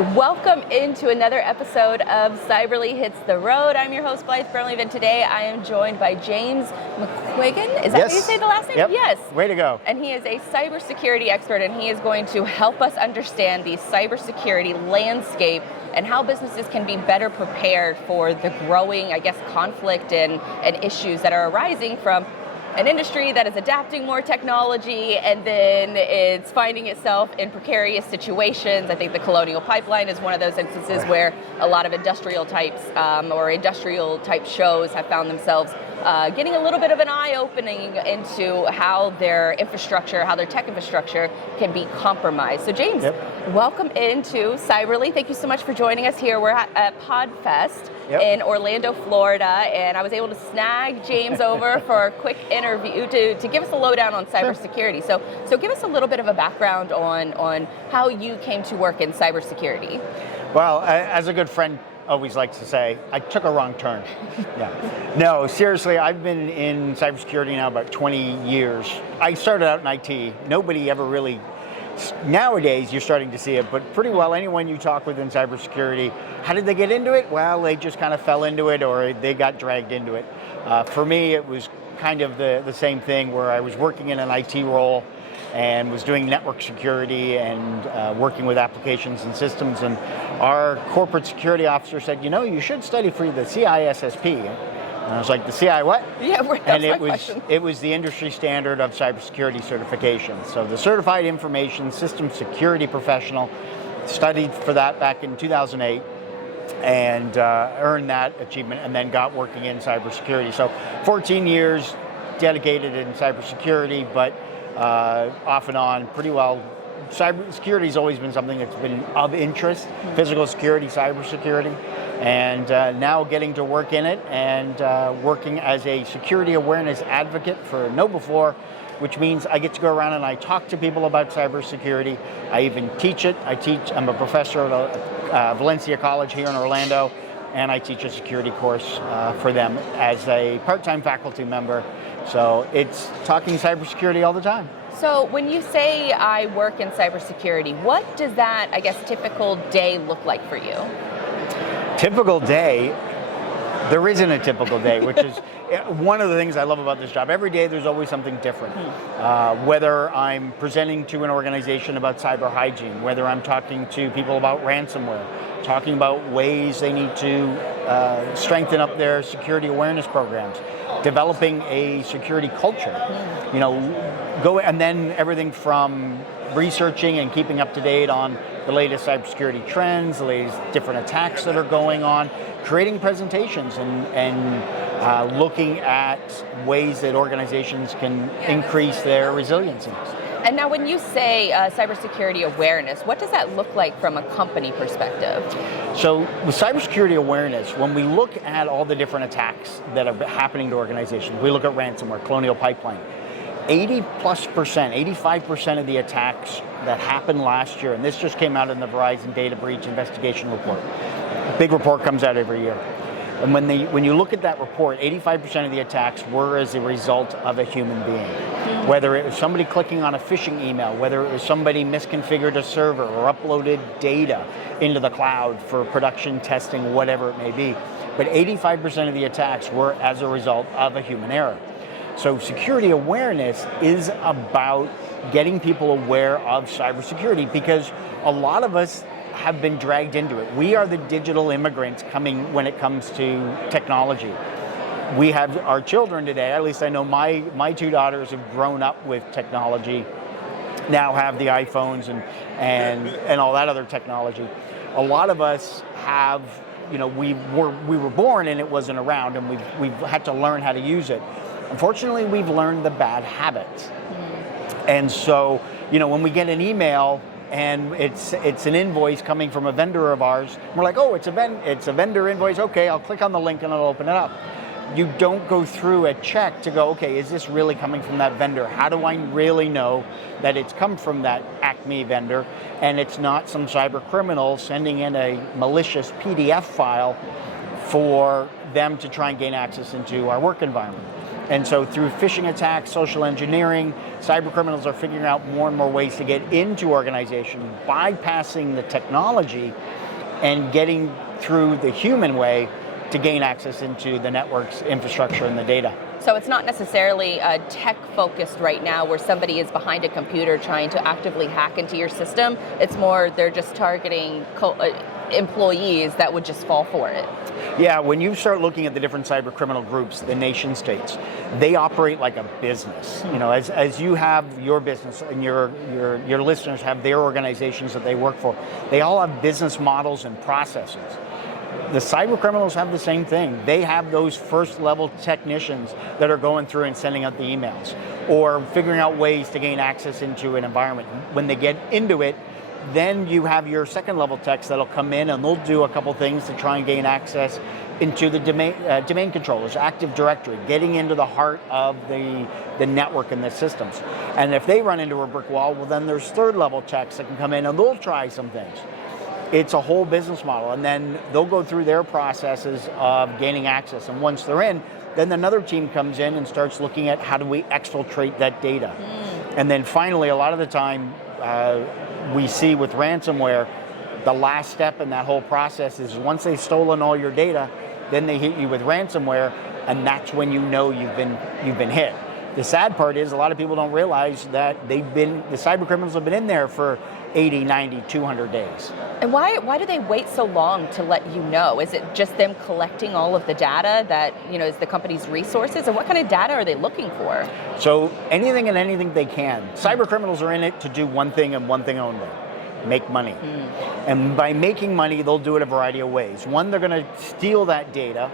Welcome into another episode of Cyberly Hits the Road. I'm your host, Blythe Burnley, and today I am joined by James McQuiggan. Is that how you say the last name? Yep. Yes. Way to go. And he is a cybersecurity expert, and he is going to help us understand the cybersecurity landscape and how businesses can be better prepared for the growing, conflict and issues that are arising from an industry that is adapting more technology and then it's finding itself in precarious situations. I think the Colonial Pipeline is one of those instances where a lot of industrial types or industrial type shows have found themselves getting a little bit of an eye-opening into how their infrastructure, how their tech infrastructure can be compromised. So James, welcome into Cyberly. Thank you so much for joining us here. We're at PodFest in Orlando, Florida, and I was able to snag James over for a quick interview to give us a lowdown on cybersecurity. So give us a little bit of a background on how you came to work in cybersecurity. Well, as a good friend always likes to say, I took a wrong turn. No, seriously, I've been in cybersecurity now about 20 years. I started out in IT. Nobody ever really, nowadays you're starting to see it, but pretty well anyone you talk with in cybersecurity, how did they get into it? Well, they just kind of fell into it or they got dragged into it. For me, it was kind of the same thing where I was working in an IT role and was doing network security and working with applications and systems. And our corporate security officer said, you know, you should study for the CISSP. And I was like, the CI what? Yeah, and it was the industry standard of cybersecurity certification. So the Certified Information System Security Professional, studied for that back in 2008 and earned that achievement and then got working in cybersecurity. So 14 years dedicated in cybersecurity, but off and on, pretty well. Cybersecurity has always been something that's been of interest, physical security, cybersecurity, and now getting to work in it and working as a security awareness advocate for KnowBe4, which means I get to go around and I talk to people about cybersecurity. I even teach it. I'm a professor at Valencia College here in Orlando, and I teach a security course for them as a part-time faculty member. So it's talking cybersecurity all the time. So when you say I work in cybersecurity, what does that, typical day look like for you? Typical day, there isn't a typical day, which is one of the things I love about this job. Every day there's always something different. Whether I'm presenting to an organization about cyber hygiene, whether I'm talking to people about ransomware, talking about ways they need to strengthen up their security awareness programs, developing a security culture, and then everything from researching and keeping up to date on the latest cybersecurity trends, the latest different attacks that are going on, creating presentations and looking at ways that organizations can increase their resiliency. And now when you say cybersecurity awareness, what does that look like from a company perspective? So with cybersecurity awareness, when we look at all the different attacks that are happening to organizations, we look at ransomware, Colonial Pipeline, 85% of the attacks that happened last year, and this just came out in the Verizon Data Breach Investigation Report. A big report comes out every year. And when you look at that report, 85% of the attacks were as a result of a human being. Whether it was somebody clicking on a phishing email, whether it was somebody misconfigured a server or uploaded data into the cloud for production testing, whatever it may be. But 85% of the attacks were as a result of a human error. So security awareness is about getting people aware of cybersecurity because a lot of us have been dragged into it. We are the digital immigrants coming when it comes to technology. We have our children today, at least I know my two daughters have grown up with technology, now have the iPhones and all that other technology. A lot of us have, we were born and it wasn't around and we've had to learn how to use it. Unfortunately, we've learned the bad habits. And so, when we get an email and it's an invoice coming from a vendor of ours, we're like, oh, it's a vendor invoice. Okay, I'll click on the link and it'll open it up. You don't go through a check to go, okay, is this really coming from that vendor? How do I really know that it's come from that Acme vendor and it's not some cyber criminal sending in a malicious PDF file for them to try and gain access into our work environment? And so through phishing attacks, social engineering, cyber criminals are figuring out more and more ways to get into organizations, bypassing the technology and getting through the human way to gain access into the network's infrastructure and the data. So it's not necessarily tech-focused right now where somebody is behind a computer trying to actively hack into your system. It's more they're just targeting employees that would just fall for it. Yeah, when you start looking at the different cyber criminal groups, the nation states, they operate like a business. You know, as you have your business and your listeners have their organizations that they work for, they all have business models and processes. The cyber criminals have the same thing. They have those first level technicians that are going through and sending out the emails or figuring out ways to gain access into an environment. When they get into it, then you have your second level techs that'll come in and they'll do a couple things to try and gain access into the domain controllers, Active Directory, getting into the heart of the network and the systems. And if they run into a brick wall, well then there's third level techs that can come in and they'll try some things. It's a whole business model, and then they'll go through their processes of gaining access. And once they're in, then another team comes in and starts looking at how do we exfiltrate that data. And then finally, a lot of the time, we see with ransomware, the last step in that whole process is once they've stolen all your data, then they hit you with ransomware, and that's when you know you've been hit. The sad part is a lot of people don't realize that the cyber criminals have been in there for 80, 90, 200 days. And why do they wait so long to let you know? Is it just them collecting all of the data that, is the company's resources? And what kind of data are they looking for? So anything and anything they can. Cyber criminals are in it to do one thing and one thing only: make money. And by making money, they'll do it a variety of ways. One, they're going to steal that data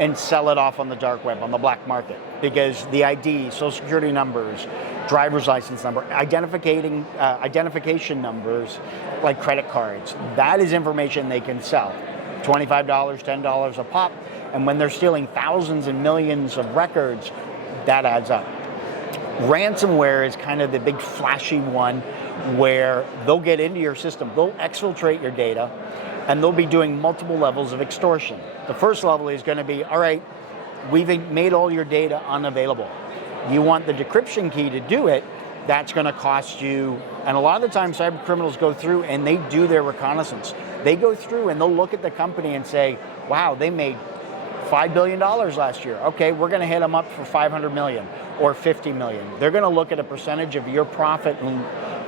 and sell it off on the dark web, on the black market, because the ID, social security numbers, driver's license number, identification numbers like credit cards, that is information they can sell. $25, $10 a pop, and when they're stealing thousands and millions of records, that adds up. Ransomware is kind of the big flashy one where they'll get into your system, they'll exfiltrate your data, and they'll be doing multiple levels of extortion. The first level is going to be, all right, we've made all your data unavailable. You want the decryption key to do it, that's going to cost you, and a lot of the time cyber criminals go through and they do their reconnaissance. They go through and they'll look at the company and say, wow, they made $5 billion last year. Okay, we're going to hit them up for 500 million or 50 million. They're going to look at a percentage of your profit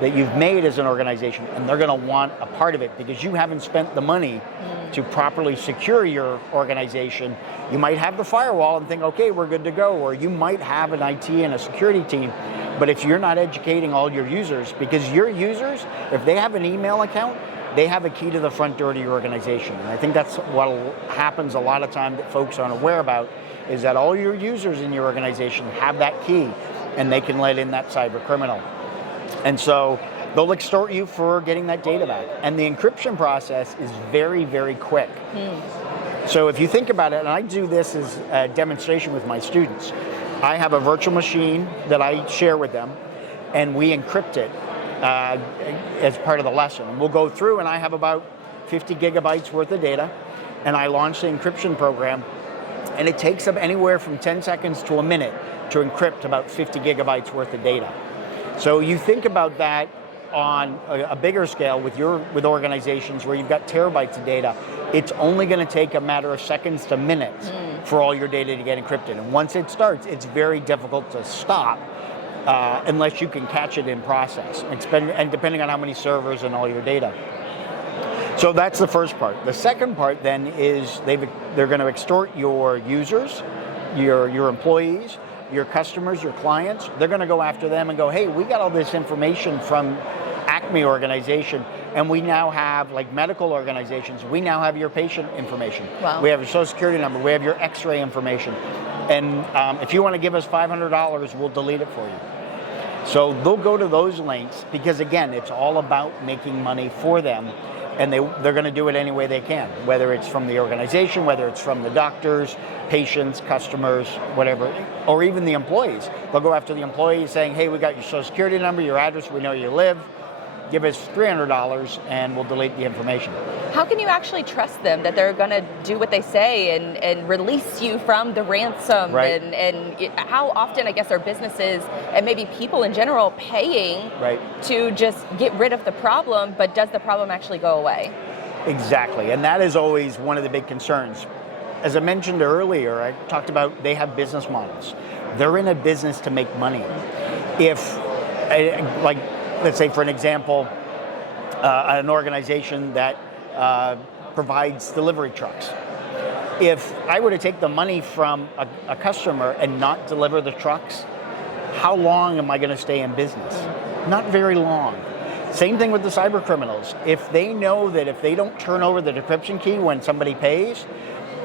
that you've made as an organization, and they're going to want a part of it because you haven't spent the money to properly secure your organization. You might have the firewall and think, okay, we're good to go, or you might have an IT and a security team, but if you're not educating all your users, because your users, if they have an email account, they have a key to the front door to your organization. And I think that's what happens a lot of time that folks aren't aware about, is that all your users in your organization have that key, and they can let in that cyber criminal. And so they'll extort you for getting that data back. And the encryption process is very, very quick. So if you think about it, and I do this as a demonstration with my students, I have a virtual machine that I share with them, and we encrypt it as part of the lesson. And we'll go through, and I have about 50 gigabytes worth of data, and I launch the encryption program, and it takes up anywhere from 10 seconds to a minute to encrypt about 50 gigabytes worth of data. So you think about that on a bigger scale with organizations where you've got terabytes of data, it's only going to take a matter of seconds to minutes for all your data to get encrypted. And once it starts, it's very difficult to stop unless you can catch it in process, and depending on how many servers and all your data. So that's the first part. The second part then is they're going to extort your users, your employees, your customers, your clients. They're going to go after them and go, hey, we got all this information from Acme organization, and we now have, like medical organizations, we now have your patient information. Wow. We have your social security number, we have your x-ray information. And if you want to give us $500, we'll delete it for you. So they'll go to those links because, again, it's all about making money for them. And they're going to do it any way they can, whether it's from the organization, whether it's from the doctors, patients, customers, whatever, or even the employees. They'll go after the employees saying, hey, we got your social security number, your address, we know you live. give us $300 and we'll delete the information. How can you actually trust them that they're going to do what they say and release you from the ransom? Right. And how often, I guess, are businesses and maybe people in general paying to just get rid of the problem, but does the problem actually go away? Exactly, and that is always one of the big concerns. As I mentioned earlier, I talked about they have business models. They're in a business to make money. If, like, let's say for an example, an organization that provides delivery trucks. If I were to take the money from a customer and not deliver the trucks, how long am I going to stay in business? Not very long. Same thing with the cyber criminals. If they know that if they don't turn over the decryption key when somebody pays,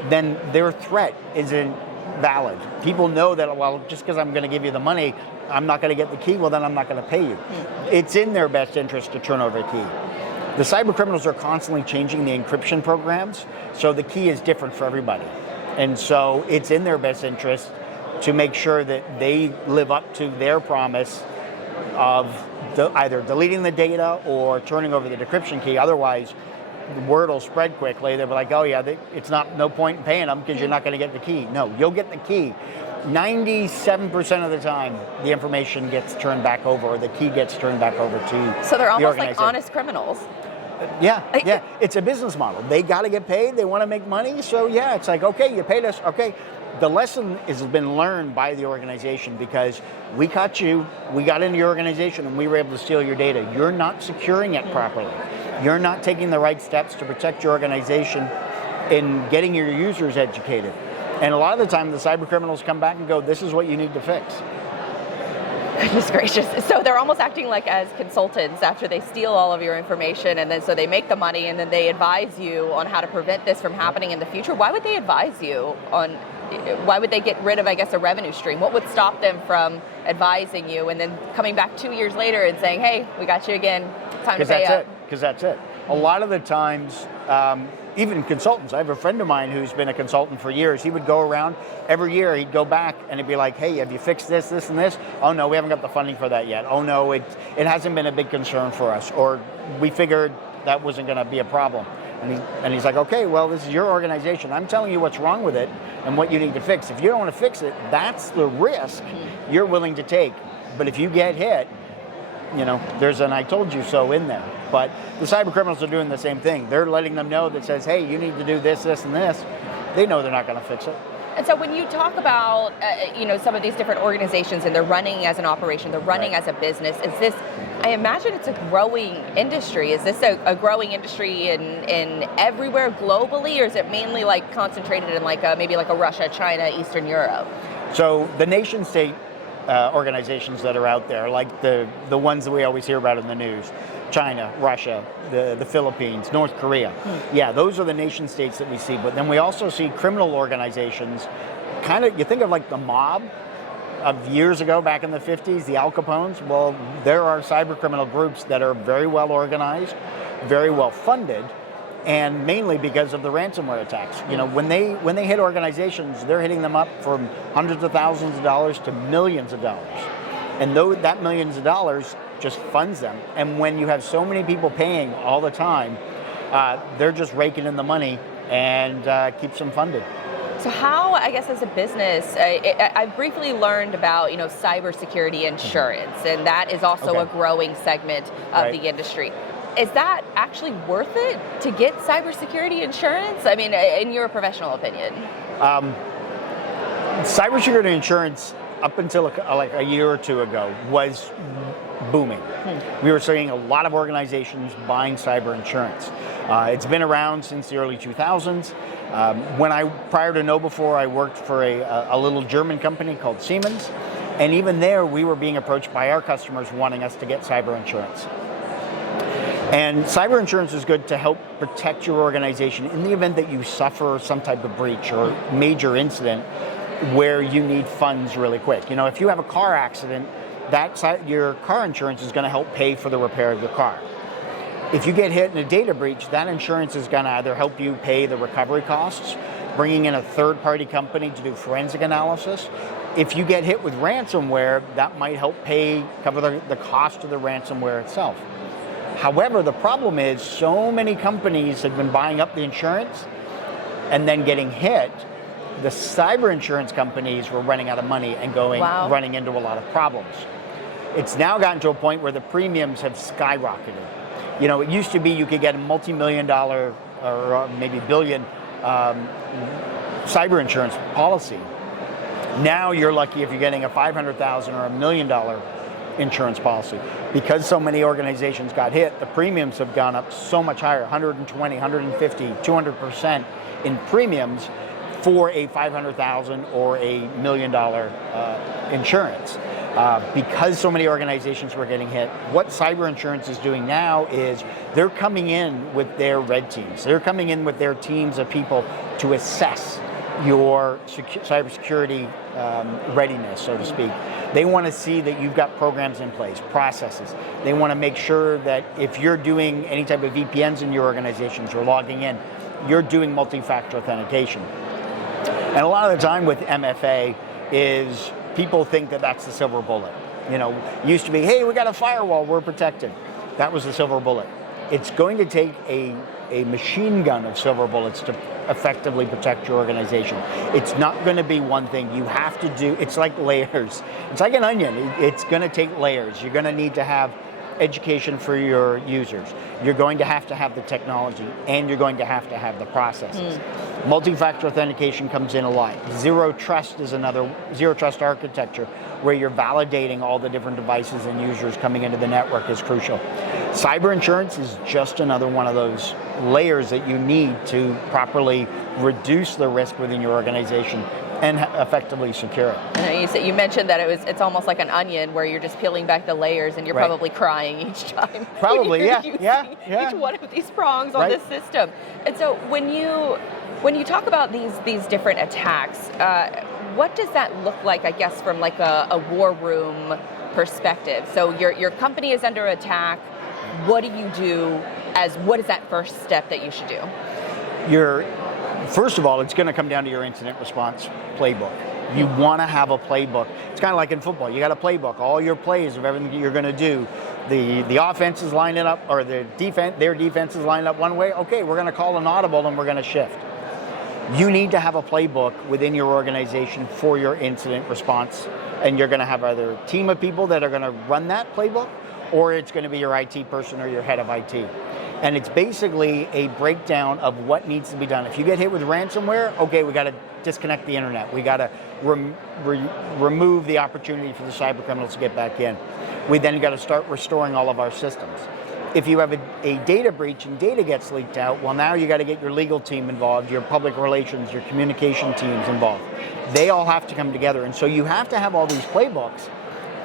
then their threat isn't valid. People know that, well, just because I'm going to give you the money, I'm not going to get the key, well, then I'm not going to pay you. It's in their best interest to turn over a key. The cyber criminals are constantly changing the encryption programs, so the key is different for everybody. And so it's in their best interest to make sure that they live up to their promise of either deleting the data or turning over the decryption key. Otherwise, the word will spread quickly. They'll be like, oh yeah, it's no point in paying them because you're not going to get the key. No, you'll get the key. 97% of the time, the information gets turned back over, or the key gets turned back over to So they're almost the like honest criminals. Yeah. It's a business model. They got to get paid. They want to make money. So yeah, it's like, okay, you paid us. Okay. The lesson has been learned by the organization because we caught you, we got into your organization, and we were able to steal your data. You're not securing it properly. You're not taking the right steps to protect your organization in getting your users educated. And a lot of the time, the cyber criminals come back and go, this is what you need to fix. Goodness gracious. So they're almost acting like as consultants after they steal all of your information, and then so they make the money, and then they advise you on how to prevent this from happening in the future. Why would they advise you on, why would they get rid of, I guess, a revenue stream? What would stop them from advising you and then coming back 2 years later and saying, hey, we got you again, time to pay up? Because that's it. A lot of the times, even consultants, I have a friend of mine who's been a consultant for years. He would go around every year, he'd go back and he'd be like, hey, have you fixed this, this, and this? Oh no, we haven't got the funding for that yet. Oh no, it hasn't been a big concern for us. Or we figured that wasn't going to be a problem. And he's like, okay, well, this is your organization. I'm telling you what's wrong with it and what you need to fix. If you don't want to fix it, that's the risk you're willing to take. But if you get hit, you know, there's an I told you so in there. But the cyber criminals are doing the same thing. They're letting them know that says, hey, you need to do this, this, and this. They know they're not going to fix it. And so when you talk about, some of these different organizations and they're running as an operation, they're running as a business, is this, I imagine it's a growing industry. Is this a growing industry in everywhere globally, or is it mainly like concentrated in maybe like a Russia, China, Eastern Europe? So the nation state organizations that are out there, like the ones that we always hear about in the news, China, Russia, the Philippines, North Korea. Yeah, those are the nation states that we see. But then we also see criminal organizations, kind of, you think of like the mob of years ago, back in the 50s, the Al Capones. Well, there are cyber criminal groups that are very well organized, very well funded, and mainly because of the ransomware attacks. You know, when they hit organizations, they're hitting them up from hundreds of thousands of dollars to millions of dollars. And that millions of dollars just funds them. And when you have so many people paying all the time, they're just raking in the money and keeps them funded. So how, I guess, as a business, I've briefly learned about, cybersecurity insurance, and that is also a growing segment of the industry. Is that actually worth it to get cybersecurity insurance? I mean, in your professional opinion? Cybersecurity insurance, up until like a year or two ago, was booming. We were seeing a lot of organizations buying cyber insurance. It's been around since the early 2000s. Prior to KnowBe4, I worked for a little German company called Siemens, and even there we were being approached by our customers wanting us to get cyber insurance. And cyber insurance is good to help protect your organization in the event that you suffer some type of breach or major incident where you need funds really quick. If you have a car accident, your car insurance is going to help pay for the repair of your car. If you get hit in a data breach, that insurance is going to either help you pay the recovery costs, bringing in a third-party company to do forensic analysis. If you get hit with ransomware, that might help cover the cost of the ransomware itself. However, the problem is so many companies have been buying up the insurance and then getting hit. The cyber insurance companies were running out of money and running into a lot of problems. It's now gotten to a point where the premiums have skyrocketed. It used to be you could get a multi-million-dollar or maybe billion cyber insurance policy. Now you're lucky if you're getting a $500,000 or $1 million insurance policy. Because so many organizations got hit, the premiums have gone up so much higher, 120, 150, 200% in premiums for a $500,000 or a $1 million insurance. Because so many organizations were getting hit, what cyber insurance is doing now is they're coming in with their red teams. They're coming in with their teams of people to assess your cybersecurity readiness, so to speak. They want to see that you've got programs in place, processes. They want to make sure that if you're doing any type of VPNs in your organizations or logging in, you're doing multi-factor authentication. And a lot of the time with MFA is people think that that's the silver bullet. It used to be, hey, we got a firewall, we're protected. That was the silver bullet. It's going to take a machine gun of silver bullets to effectively protect your organization. It's not going to be one thing. You have to do, it's like layers. It's like an onion. It's going to take layers. You're going to need to have education for your users. You're going to have the technology, and you're going to have the processes. Multi-factor authentication comes in a lot. Zero trust is another, zero trust architecture, where you're validating all the different devices and users coming into the network is crucial. Cyber insurance is just another one of those layers that you need to properly reduce the risk within your organization and effectively secure it. You mentioned that it's almost like an onion where you're just peeling back the layers and you're probably crying each time. Probably, yeah. Each one of these prongs on this system. And so when you talk about these different attacks, what does that look like, I guess, from like a war room perspective? So your company is under attack. What do you do what is that first step that you should do? First of all, it's going to come down to your incident response playbook. You want to have a playbook. It's kind of like in football. You got a playbook, all your plays of everything that you're going to do. The offense is lining up, or their defense is lined up one way. Okay, we're going to call an audible and we're going to shift. You need to have a playbook within your organization for your incident response, and you're going to have either a team of people that are going to run that playbook, or it's going to be your IT person or your head of IT. And it's basically a breakdown of what needs to be done. If you get hit with ransomware, okay, we got to disconnect the internet. We got to remove the opportunity for the cyber criminals to get back in. We then got to start restoring all of our systems. If you have a data breach and data gets leaked out, well, now you got to get your legal team involved, your public relations, your communication teams involved. They all have to come together. And so you have to have all these playbooks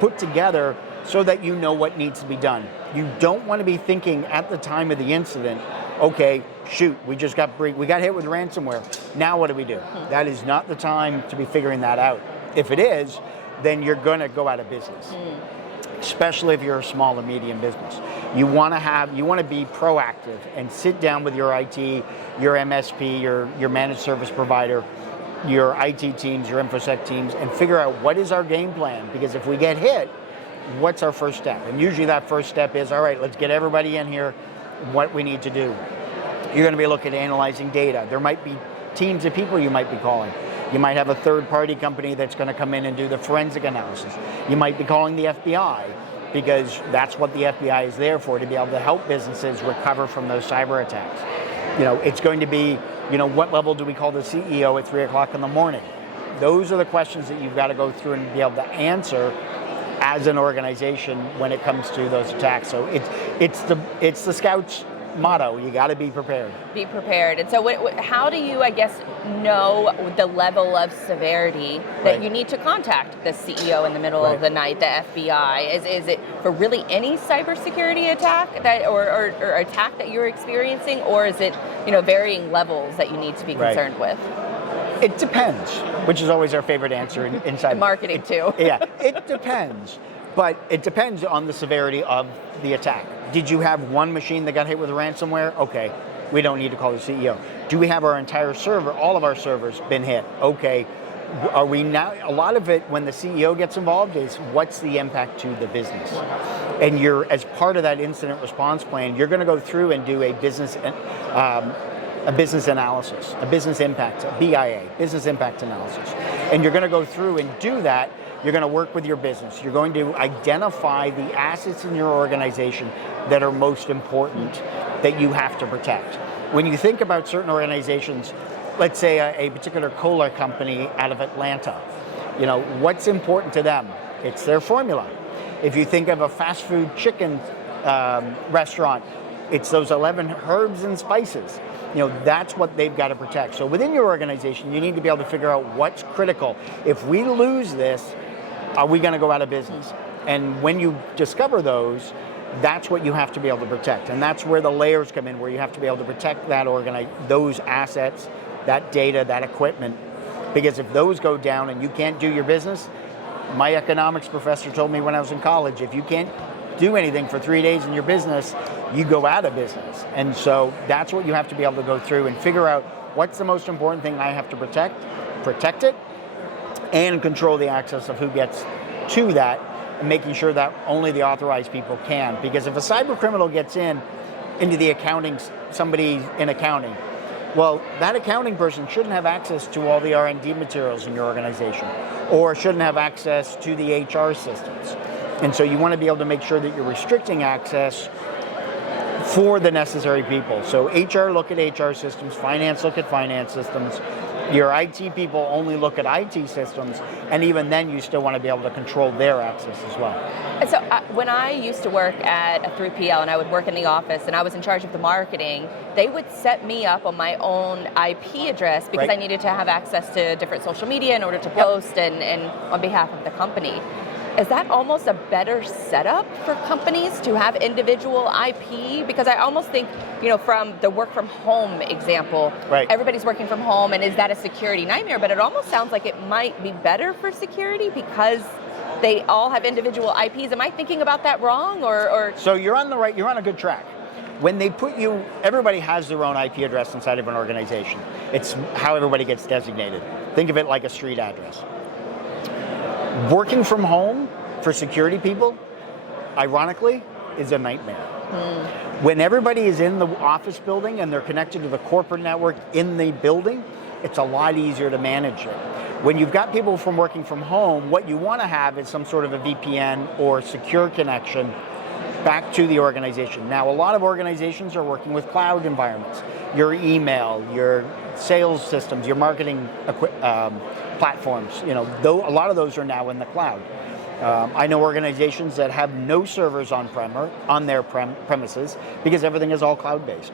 put together so that you know what needs to be done. You don't want to be thinking at the time of the incident, okay, shoot, we got hit with ransomware. Now what do we do? That is not the time to be figuring that out. If it is, then you're going to go out of business. Especially if you're a small and medium business. You want to be proactive and sit down with your IT, your MSP, your managed service provider, your IT teams, your InfoSec teams, and figure out what is our game plan. Because if we get hit, what's our first step? And usually that first step is, all right, let's get everybody in here, what we need to do. You're going to be looking at analyzing data. There might be teams of people you might be calling. You might have a third-party company that's going to come in and do the forensic analysis. You might be calling the FBI, because that's what the FBI is there for, to be able to help businesses recover from those cyber attacks. It's going to be, what level do we call the CEO at 3 o'clock in the morning? Those are the questions that you've got to go through and be able to answer as an organization when it comes to those attacks. So it's the Scouts motto. You got to be prepared. Be prepared. And so how do you, I guess, know the level of severity that you need to contact the CEO in the middle of the night, the FBI? Is it for really any cybersecurity attack that or attack that you're experiencing, or is it varying levels that you need to be concerned with? It depends, which is always our favorite answer in cyber. Marketing too. It depends. But it depends on the severity of the attack. Did you have one machine that got hit with ransomware? Okay, we don't need to call the CEO. Do we have our entire server, all of our servers been hit? Okay, are we now, a lot of it when the CEO gets involved is what's the impact to the business? And you're, as part of that incident response plan, you're going to go through and do a business analysis, a business impact, a BIA, business impact analysis. And you're going to go through and do that. You're going to work with your business. You're going to identify the assets in your organization that are most important that you have to protect. When you think about certain organizations, let's say a particular cola company out of Atlanta, you know, what's important to them? It's their formula. If you think of a fast food chicken restaurant, it's those 11 herbs and spices. You know, that's what they've got to protect. So within your organization, you need to be able to figure out what's critical. If we lose this, are we going to go out of business? And when you discover those, that's what you have to be able to protect. And that's where the layers come in, where you have to be able to protect that those assets, that data, that equipment. Because if those go down and you can't do your business, my economics professor told me when I was in college, if you can't do anything for 3 days in your business, you go out of business. And so that's what you have to be able to go through and figure out what's the most important thing I have to protect it, and control the access of who gets to that, and making sure that only the authorized people can. Because if a cyber criminal gets into the accounting, somebody in accounting, well, that accounting person shouldn't have access to all the R&D materials in your organization, or shouldn't have access to the HR systems. And so you want to be able to make sure that you're restricting access for the necessary people. So HR look at HR systems, finance look at finance systems, your IT people only look at IT systems, and even then you still want to be able to control their access as well. And so when I used to work at a 3PL and I would work in the office and I was in charge of the marketing, they would set me up on my own IP address because I needed to have access to different social media in order to post and on behalf of the company. Is that almost a better setup for companies to have individual IP? Because I almost think, you know, from the work from home example, everybody's working from home, and is that a security nightmare? But it almost sounds like it might be better for security because they all have individual IPs. Am I thinking about that wrong, or? So you're on a good track. When they put you, everybody has their own IP address inside of an organization. It's how everybody gets designated. Think of it like a street address. Working from home for security people, ironically, is a nightmare. When everybody is in the office building and they're connected to the corporate network in the building, it's a lot easier to manage it. When you've got people from working from home, what you want to have is some sort of a VPN or secure connection back to the organization. Now, a lot of organizations are working with cloud environments. Your email, your sales systems, your marketing platforms, you know, a lot of those are now in the cloud. I know organizations that have no servers on their premises because everything is all cloud-based.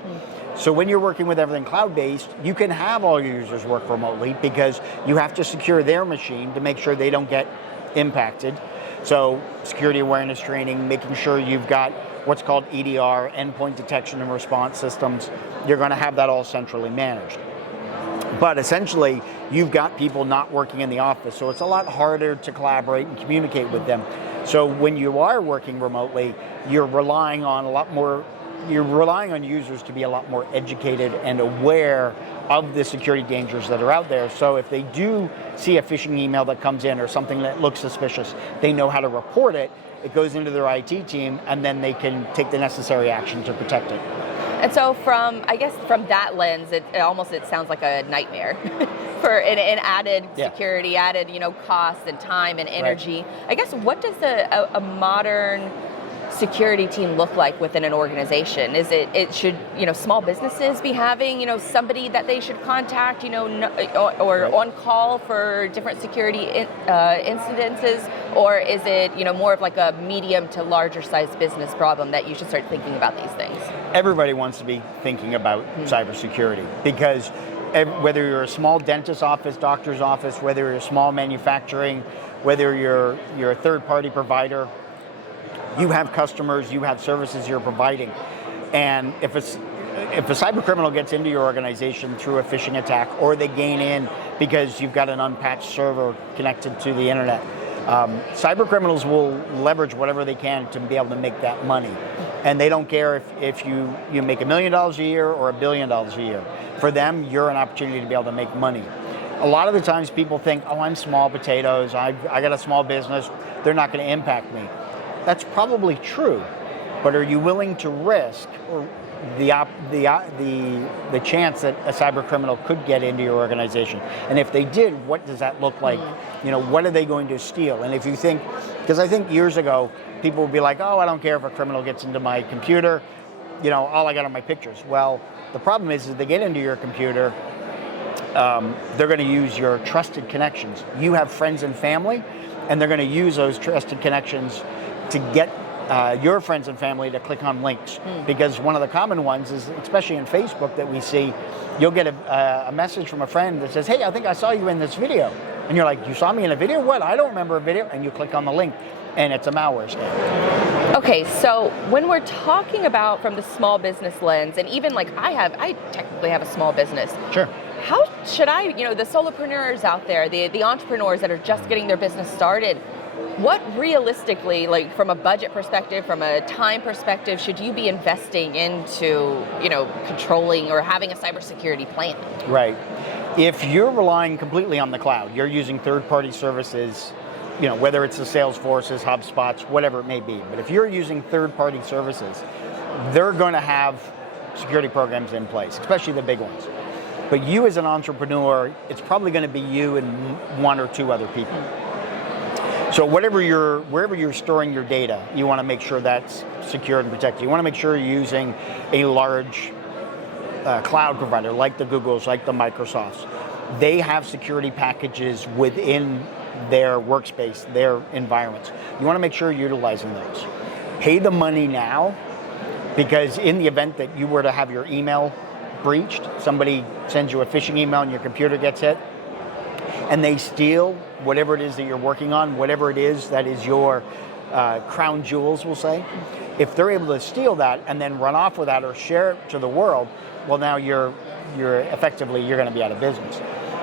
So when you're working with everything cloud-based, you can have all your users work remotely because you have to secure their machine to make sure they don't get impacted. So security awareness training, making sure you've got what's called EDR, endpoint detection and response systems. You're going to have that all centrally managed. But essentially, you've got people not working in the office, so it's a lot harder to collaborate and communicate with them. So when you are working remotely, you're relying on users to be a lot more educated and aware of the security dangers that are out there. So if they do see a phishing email that comes in or something that looks suspicious, they know how to report it. It goes into their IT team, and then they can take the necessary action to protect it. And so from that lens, it sounds like a nightmare for an added security, added, you know, cost and time and energy. I guess, what does a modern security team look like within an organization? Is it should, you know, small businesses be having, you know, somebody that they should contact, you know, or on call for different security incidences, or is it, you know, more of like a medium to larger size business problem that you should start thinking about these things? Everybody wants to be thinking about cybersecurity because whether you're a small dentist office, doctor's office, whether you're a small manufacturing, whether you're a third-party provider, you have customers, you have services you're providing. And if a cyber criminal gets into your organization through a phishing attack, or they gain in because you've got an unpatched server connected to the internet, cyber criminals will leverage whatever they can to be able to make that money. And they don't care if you make $1 million a year or $1 billion a year. For them, you're an opportunity to be able to make money. A lot of the times people think, oh, I'm small potatoes, I got a small business, they're not going to impact me. That's probably true, but are you willing to risk the chance that a cyber criminal could get into your organization? And if they did, what does that look like? What are they going to steal? And if you think, because I think years ago, people would be like, oh, I don't care if a criminal gets into my computer, all I got are my pictures. Well, the problem is that they get into your computer, they're going to use your trusted connections. You have friends and family, and they're going to use those trusted connections to get your friends and family to click on links. Because one of the common ones is, especially in Facebook that we see, you'll get a message from a friend that says, hey, I think I saw you in this video. And you're like, you saw me in a video? What? I don't remember a video. And you click on the link, and it's a malware scam. Okay, so when we're talking about from the small business lens, and even like I technically have a small business. Sure. How should I, the solopreneurs out there, the entrepreneurs that are just getting their business started, what realistically, like from a budget perspective, from a time perspective, should you be investing into, controlling or having a cybersecurity plan? Right. If you're relying completely on the cloud, you're using third-party services, whether it's the Salesforces, HubSpots, whatever it may be. But if you're using third-party services, they're going to have security programs in place, especially the big ones. But you as an entrepreneur, it's probably going to be you and one or two other people. So wherever you're storing your data, you want to make sure that's secured and protected. You want to make sure you're using a large cloud provider like the Googles, like the Microsofts. They have security packages within their workspace, their environments. You want to make sure you're utilizing those. Pay the money now, because in the event that you were to have your email breached, somebody sends you a phishing email and your computer gets hit, and they steal whatever it is that you're working on, whatever it is that is your crown jewels, we'll say. If they're able to steal that and then run off with that or share it to the world, well, now you're effectively going to be out of business.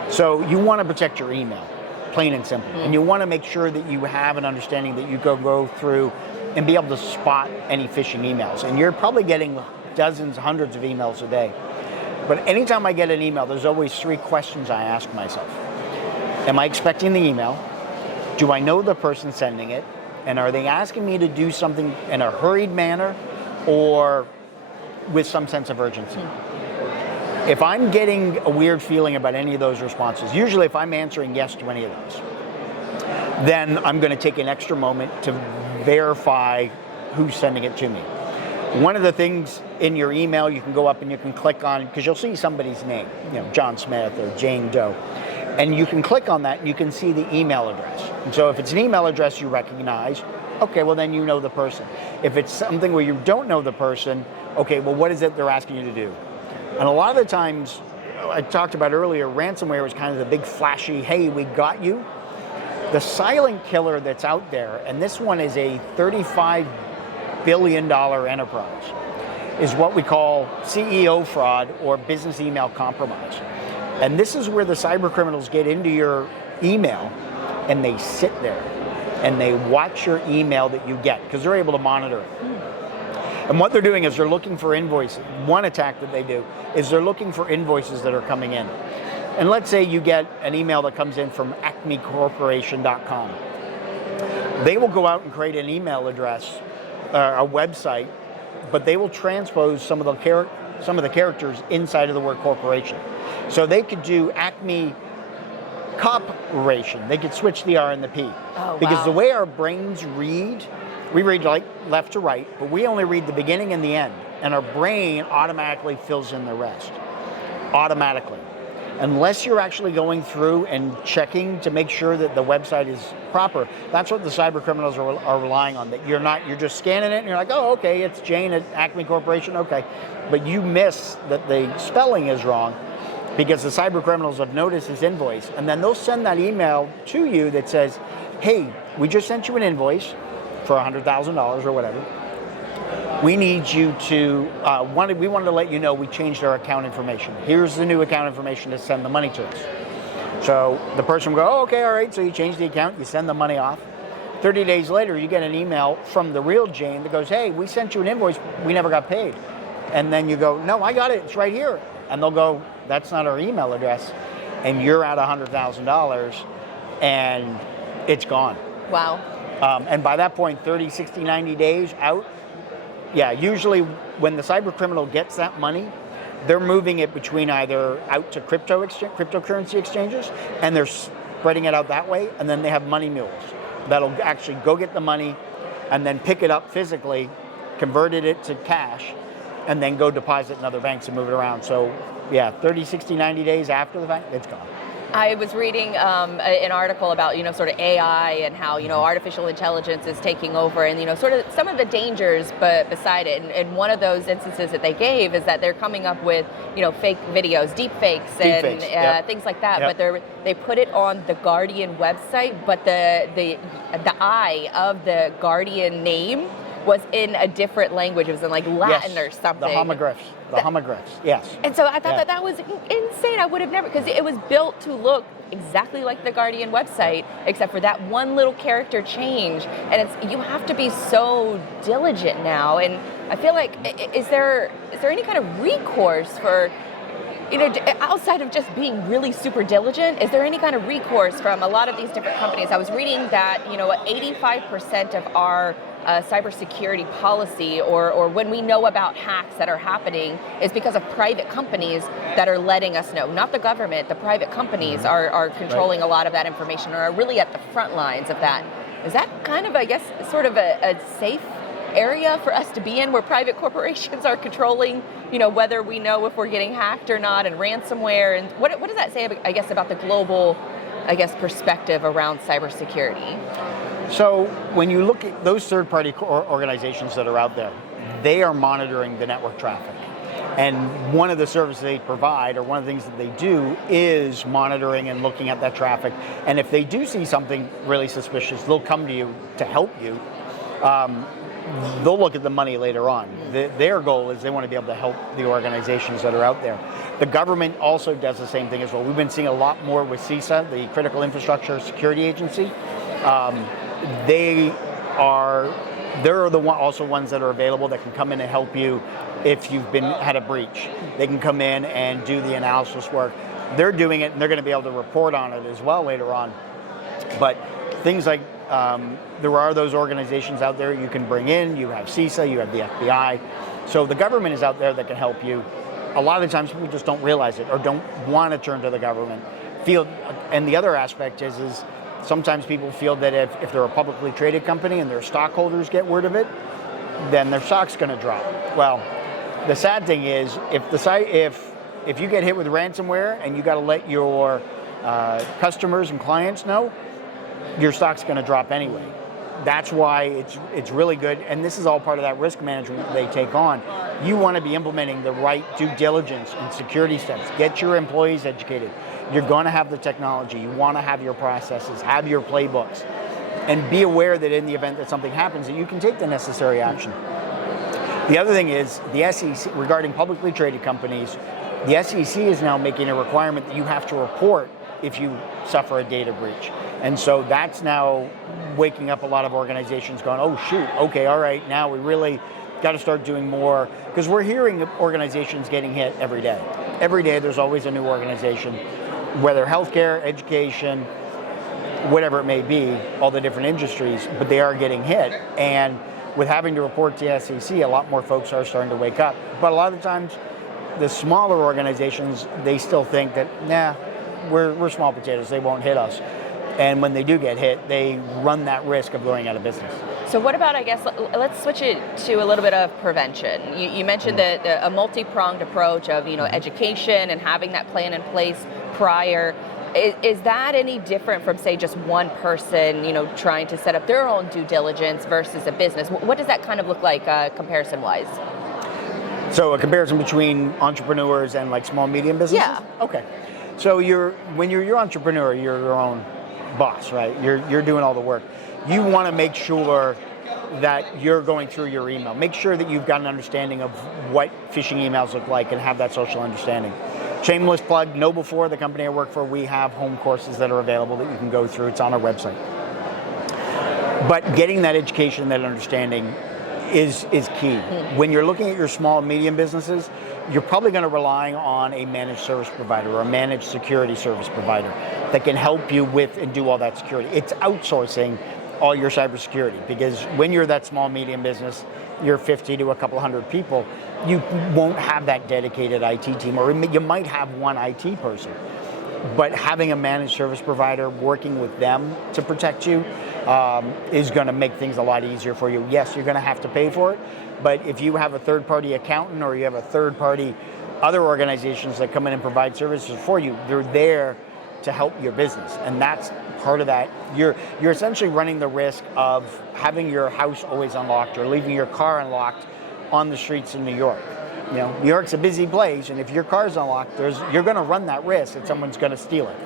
So you want to protect your email, plain and simple. And you want to make sure that you have an understanding that you go through and be able to spot any phishing emails. And you're probably getting dozens, hundreds of emails a day. But anytime I get an email, there's always three questions I ask myself. Am I expecting the email? Do I know the person sending it? And are they asking me to do something in a hurried manner or with some sense of urgency? If I'm getting a weird feeling about any of those responses, usually if I'm answering yes to any of those, then I'm going to take an extra moment to verify who's sending it to me. One of the things in your email, you can go up and you can click on, because you'll see somebody's name, John Smith or Jane Doe. And you can click on that and you can see the email address. And so if it's an email address you recognize, okay, well then you know the person. If it's something where you don't know the person, okay, well what is it they're asking you to do? And a lot of the times, I talked about earlier, ransomware was kind of the big flashy, hey, we got you. The silent killer that's out there, and this one is a $35 billion enterprise, is what we call CEO fraud or business email compromise. And this is where the cyber criminals get into your email and they sit there and they watch your email that you get, because they're able to monitor it. And what they're doing is they're looking for invoices. One attack that they do is they're looking for invoices that are coming in. And let's say you get an email that comes in from acmecorporation.com. They will go out and create an email address, a website, but they will transpose some of the characters inside of the word corporation. So they could do Acme Corporation. They could switch the R and the P. Oh, because wow. the way our brains read, we read like left to right, but we only read the beginning and the end. And our brain automatically fills in the rest. Automatically. Unless you're actually going through and checking to make sure that the website is proper. That's what the cyber criminals are relying on. That you're just scanning it and you're like, oh, okay, it's Jane at Acme Corporation, okay. But you miss that the spelling is wrong, because the cyber criminals have noticed this invoice, and then they'll send that email to you that says, hey, we just sent you an invoice for $100,000 or whatever. We need you to, we wanted to let you know we changed our account information. Here's the new account information to send the money to us. So the person will go, oh, okay, all right, so you change the account, you send the money off. 30 days later, you get an email from the real Jane that goes, hey, we sent you an invoice, we never got paid. And then you go, no, I got it, it's right here. And they'll go, that's not our email address. and you're at $100,000 and it's gone. Wow. And by that point, 30, 60, 90 days out, yeah, usually when the cyber criminal gets that money, they're moving it between either out to cryptocurrency exchanges, and they're spreading it out that way, and then they have money mules that'll actually go get the money and then pick it up physically, convert it to cash, and then go deposit in other banks and move it around. So yeah, 30, 60, 90 days after the fact, it's gone. I was reading an article about, sort of AI and how, artificial intelligence is taking over and, sort of some of the dangers but beside it. And one of those instances that they gave is that they're coming up with, fake videos, deep fakes and yep. things like that. Yep. But they put it on the Guardian website, but the I of the Guardian name was in a different language. It was in like Latin or something. The homogryphs, yes. And so I thought that was insane. I would have never, because it was built to look exactly like the Guardian website, except for that one little character change. And you have to be so diligent now. And I feel like, is there any kind of recourse for, outside of just being really super diligent, is there any kind of recourse from a lot of these different companies? I was reading that, 85% of our cybersecurity policy or when we know about hacks that are happening is because of private companies that are letting us know. Not the government, the private companies are controlling a lot of that information or are really at the front lines of that. Is that kind of, I guess, sort of a safe area for us to be in where private corporations are controlling, whether we know if we're getting hacked or not and ransomware? And what does that say, I guess, about the global, perspective around cybersecurity? So when you look at those third-party organizations that are out there, they are monitoring the network traffic. And one of the services they provide, or one of the things that they do, is monitoring and looking at that traffic. And if they do see something really suspicious, they'll come to you to help you. They'll look at the money later on. Their goal is they want to be able to help the organizations that are out there. The government also does the same thing as well. We've been seeing a lot more with CISA, the Critical Infrastructure Security Agency. They're also ones that are available that can come in and help you if you've had a breach. They can come in and do the analysis work. They're doing it, and they're going to be able to report on it as well later on. But things like there are those organizations out there you can bring in. You have CISA, you have the FBI. So the government is out there that can help you. A lot of the times people just don't realize it or don't want to turn to the government. And the other aspect is sometimes people feel that if they're a publicly traded company and their stockholders get word of it, then their stock's going to drop. Well, the sad thing is if you get hit with ransomware and you got to let your customers and clients know, your stock's going to drop anyway. That's why it's really good, and this is all part of that risk management that they take on. You want to be implementing the right due diligence and security steps. Get your employees educated. You're going to have the technology. You want to have your processes, have your playbooks, and be aware that in the event that something happens, that you can take the necessary action. The other thing is the SEC, regarding publicly traded companies, the SEC is now making a requirement that you have to report if you suffer a data breach. And so that's now waking up a lot of organizations going, oh shoot, okay, all right, now we really got to start doing more, because we're hearing of organizations getting hit every day. Every day there's always a new organization, whether healthcare, education, whatever it may be, all the different industries, but they are getting hit. And with having to report to the SEC, a lot more folks are starting to wake up. But a lot of the times, the smaller organizations, they still think that, nah, we're small potatoes, they won't hit us. And when they do get hit, they run that risk of going out of business. So what about, I guess, let's switch it to a little bit of prevention. You mentioned a multi-pronged approach of, education and having that plan in place prior. Is that any different from, say, just one person, trying to set up their own due diligence versus a business? What does that kind of look like comparison-wise? So a comparison between entrepreneurs and like small, medium businesses? Yeah. Okay. So when you're your entrepreneur, you're your own boss, right? You're doing all the work. You want to make sure that you're going through your email. Make sure that you've got an understanding of what phishing emails look like and have that social understanding. Shameless plug, KnowBe4, the company I work for, we have home courses that are available that you can go through. It's on our website. But getting that education, that understanding is key. When you're looking at your small and medium businesses, you're probably going to rely on a managed service provider or a managed security service provider that can help you with and do all that security. It's outsourcing all your cybersecurity, because when you're that small, medium business, you're 50 to a couple hundred people, you won't have that dedicated IT team, or you might have one IT person. But having a managed service provider, working with them to protect you, is going to make things a lot easier for you. Yes, you're going to have to pay for it, but if you have a third-party accountant or you have a third-party other organizations that come in and provide services for you, they're there to help your business, and that's part of that. You're essentially running the risk of having your house always unlocked or leaving your car unlocked on the streets in New York. You know, New York's a busy place, and if your car's unlocked, you're going to run that risk that someone's going to steal it.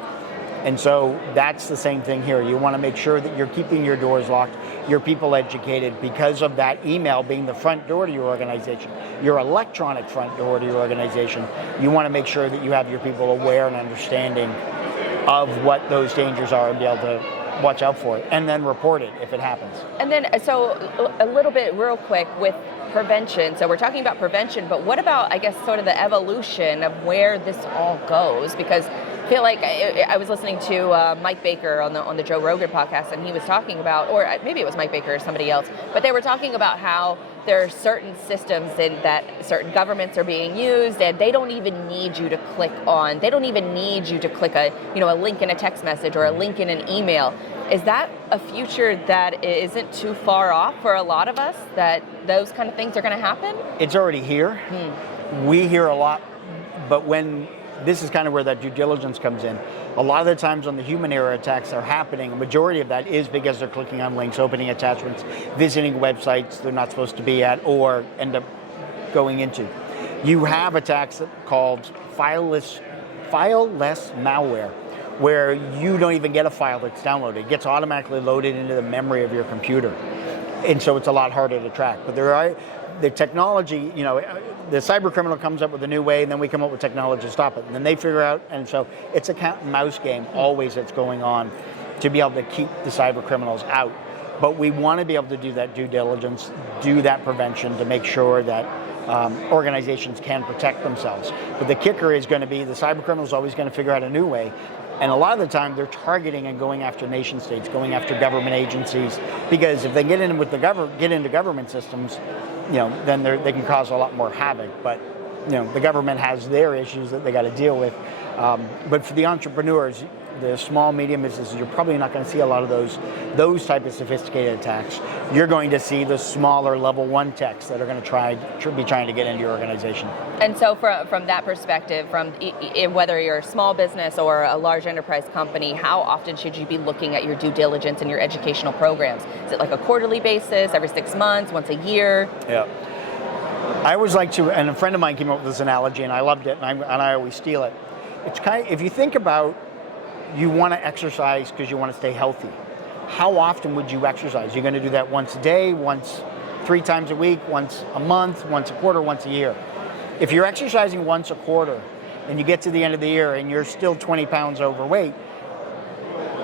And so that's the same thing here. You want to make sure that you're keeping your doors locked, your people educated, because of that email being the front door to your organization, your electronic front door to your organization. You want to make sure that you have your people aware and understanding of what those dangers are and be able to watch out for it, and then report it if it happens. And then, so a little bit real quick with prevention. So we're talking about prevention, but what about, I guess, sort of the evolution of where this all goes? Because I feel like I was listening to Mike Baker on the Joe Rogan podcast, and he was talking about, or maybe it was Mike Baker or somebody else, but they were talking about how there are certain systems that certain governments are being used, and they don't even need you to click on. They don't even need you to click a link in a text message or a link in an email. Is that a future that isn't too far off for a lot of us, that those kind of things are going to happen? It's already here. We hear a lot, but this is kind of where that due diligence comes in. A lot of the times when the human error attacks are happening, a majority of that is because they're clicking on links, opening attachments, visiting websites they're not supposed to be at or end up going into. You have attacks called fileless malware, where you don't even get a file that's downloaded. It gets automatically loaded into the memory of your computer. And so it's a lot harder to track. But the technology, the cyber criminal comes up with a new way, and then we come up with technology to stop it. And then they figure out, and so it's a cat and mouse game always that's going on to be able to keep the cyber criminals out. But we want to be able to do that due diligence, do that prevention to make sure that organizations can protect themselves. But the kicker is going to be the cyber criminal is always going to figure out a new way. And a lot of the time they're targeting and going after nation states, going after government agencies, because if they get into government systems, then they can cause a lot more havoc. But the government has their issues that they got to deal with. But for the entrepreneurs, the small, medium businesses, you're probably not going to see a lot of those type of sophisticated attacks. You're going to see the smaller level 1 attacks that are going to be trying to get into your organization. And so from that perspective, from whether you're a small business or a large enterprise company, how often should you be looking at your due diligence and your educational programs? Is it like a quarterly basis, every 6 months, once a year? Yeah. I always like to, and a friend of mine came up with this analogy, and I loved it, and I always steal it. It's kind of, if you think about, you want to exercise because you want to stay healthy. How often would you exercise? You're going to do that once a day, 3 times a week, once a month, once a quarter, once a year. If you're exercising once a quarter and you get to the end of the year and you're still 20 pounds overweight,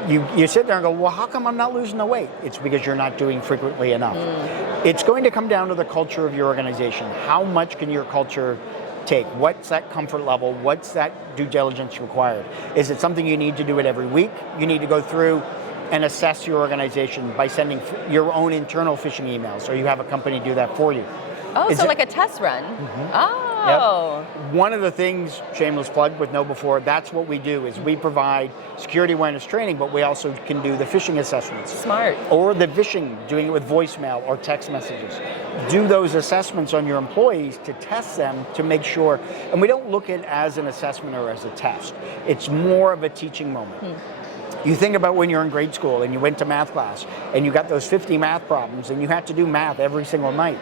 you sit there and go, well, how come I'm not losing the weight? It's because you're not doing frequently enough. It's going to come down to the culture of your organization. How much can your culture take? What's that comfort level? What's that due diligence required? Is it something you need to do it every week? You need to go through and assess your organization by sending your own internal phishing emails, or you have a company do that for you. Oh, so like a test run. Mm-hmm. Oh. Yep. One of the things, shameless plug with KnowBe4, that's what we do, is we provide security awareness training, but we also can do the phishing assessments. Smart. Or the phishing, doing it with voicemail or text messages. Do those assessments on your employees to test them to make sure, and we don't look at it as an assessment or as a test. It's more of a teaching moment. You think about when you're in grade school and you went to math class and you got those 50 math problems and you had to do math every single night.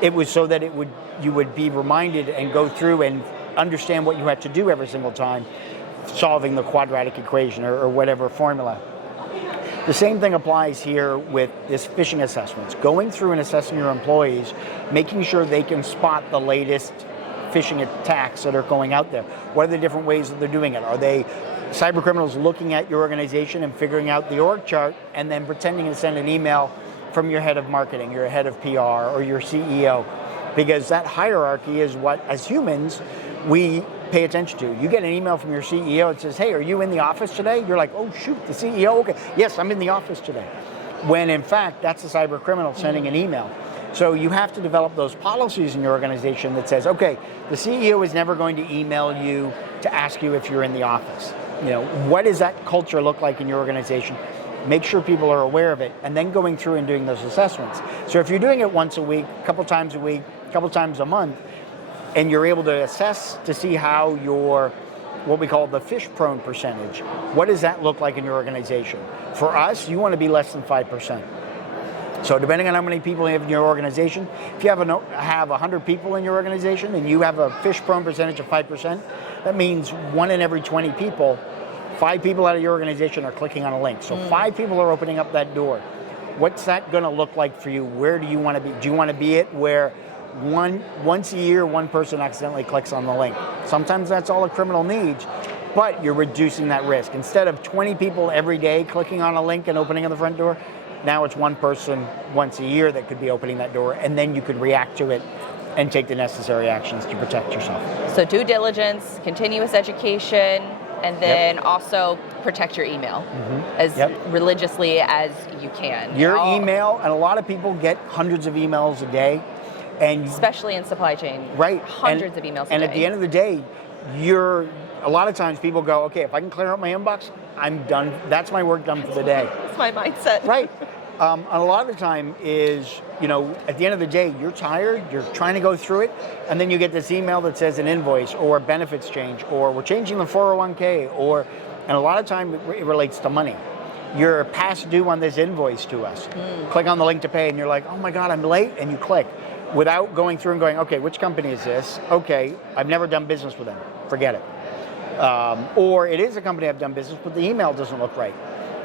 It was so that you would be reminded and go through and understand what you had to do every single time, solving the quadratic equation or whatever formula. The same thing applies here with this phishing assessments. Going through and assessing your employees, making sure they can spot the latest phishing attacks that are going out there. What are the different ways that they're doing it? Are they cyber criminals looking at your organization and figuring out the org chart and then pretending to send an email from your head of marketing, your head of PR, or your CEO? because that hierarchy is what, as humans, we pay attention to. You get an email from your CEO that says, hey, are you in the office today? You're like, oh shoot, the CEO, okay. Yes, I'm in the office today. When in fact, that's a cyber criminal sending an email. So you have to develop those policies in your organization that says, okay, the CEO is never going to email you to ask you if you're in the office. What does that culture look like in your organization? Make sure people are aware of it, and then going through and doing those assessments. So if you're doing it once a week, a couple times a week, a couple times a month, and you're able to assess to see how your, what we call the fish-prone percentage, what does that look like in your organization? For us, you want to be less than 5%. So depending on how many people you have in your organization, if you have 100 people in your organization and you have a fish-prone percentage of 5%, that means 1 in every 20 people, 5 people out of your organization are clicking on a link. So 5 people are opening up that door. What's that going to look like for you? Where do you want to be? Do you want to be it where once a year, one person accidentally clicks on the link? Sometimes that's all a criminal needs, but you're reducing that risk. Instead of 20 people every day clicking on a link and opening on the front door, now it's one person once a year that could be opening that door, and then you could react to it and take the necessary actions to protect yourself. So due diligence, continuous education, and then also protect your email as religiously as you can. Your email, and a lot of people get hundreds of emails a day. And especially in supply chain. Right. Hundreds of emails a day. And at the end of the day, a lot of times people go, okay, if I can clear out my inbox, I'm done. That's my work done for the day. That's my mindset. Right. And a lot of the time is, at the end of the day, you're tired, you're trying to go through it, and then you get this email that says an invoice or benefits change, or we're changing the 401k, and a lot of time it relates to money. You're past due on this invoice to us. Click on the link to pay, and you're like, oh my God, I'm late, and you click. Without going through and going, okay, which company is this? Okay, I've never done business with them. Forget it. Or it is a company I've done business, but the email doesn't look right.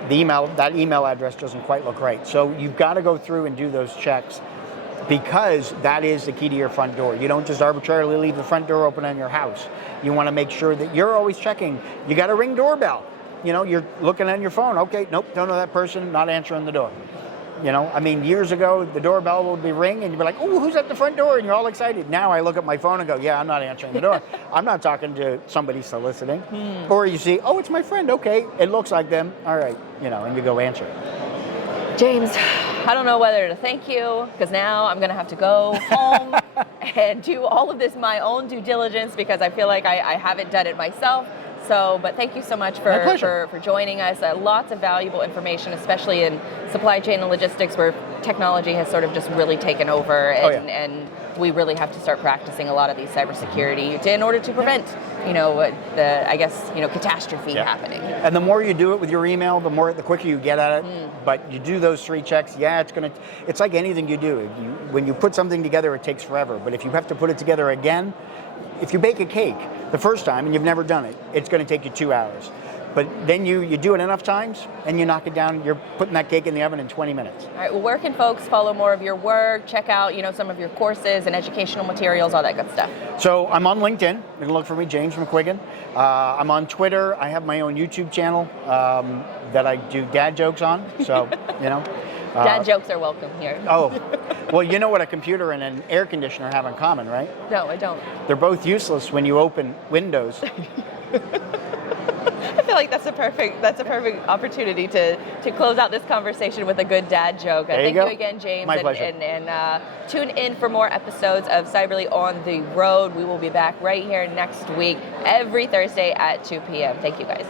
That email address doesn't quite look right. So you've got to go through and do those checks, because that is the key to your front door. You don't just arbitrarily leave the front door open on your house. You want to make sure that you're always checking. You got a Ring doorbell. You're looking on your phone. Okay, nope, don't know that person, not answering the door. Years ago, the doorbell would be ring, and you'd be like, oh, who's at the front door? And you're all excited. Now I look at my phone and go, yeah, I'm not answering the door. I'm not talking to somebody soliciting. Or you see, oh, it's my friend. Okay, it looks like them. All right, and you go answer it. James, I don't know whether to thank you, because now I'm going to have to go home and do all of this my own due diligence, because I feel like I haven't done it myself. But thank you so much for joining us. Lots of valuable information, especially in supply chain and logistics, where technology has sort of just really taken over, and we really have to start practicing a lot of these cybersecurity in order to prevent, catastrophe happening. And the more you do it with your email, the quicker you get at it. But you do those 3 checks. Yeah, it's like anything you do. When you put something together, it takes forever. But if you have to put it together again, if you bake a cake the first time and you've never done it, it's going to take you 2 hours. But then you do it enough times and you knock it down, you're putting that cake in the oven in 20 minutes. All right, well, where can folks follow more of your work, check out, some of your courses and educational materials, all that good stuff? So I'm on LinkedIn. You can look for me, James McQuiggan. I'm on Twitter. I have my own YouTube channel that I do dad jokes on. So, dad jokes are welcome here. Oh, well, you know what a computer and an air conditioner have in common, right? No, I don't. They're both useless when you open Windows. I feel like that's a perfect opportunity to close out this conversation with a good dad joke. Thank you again, James. My pleasure. And tune in for more episodes of Cyberly on the Road. We will be back right here next week, every Thursday at 2 p.m. Thank you, guys.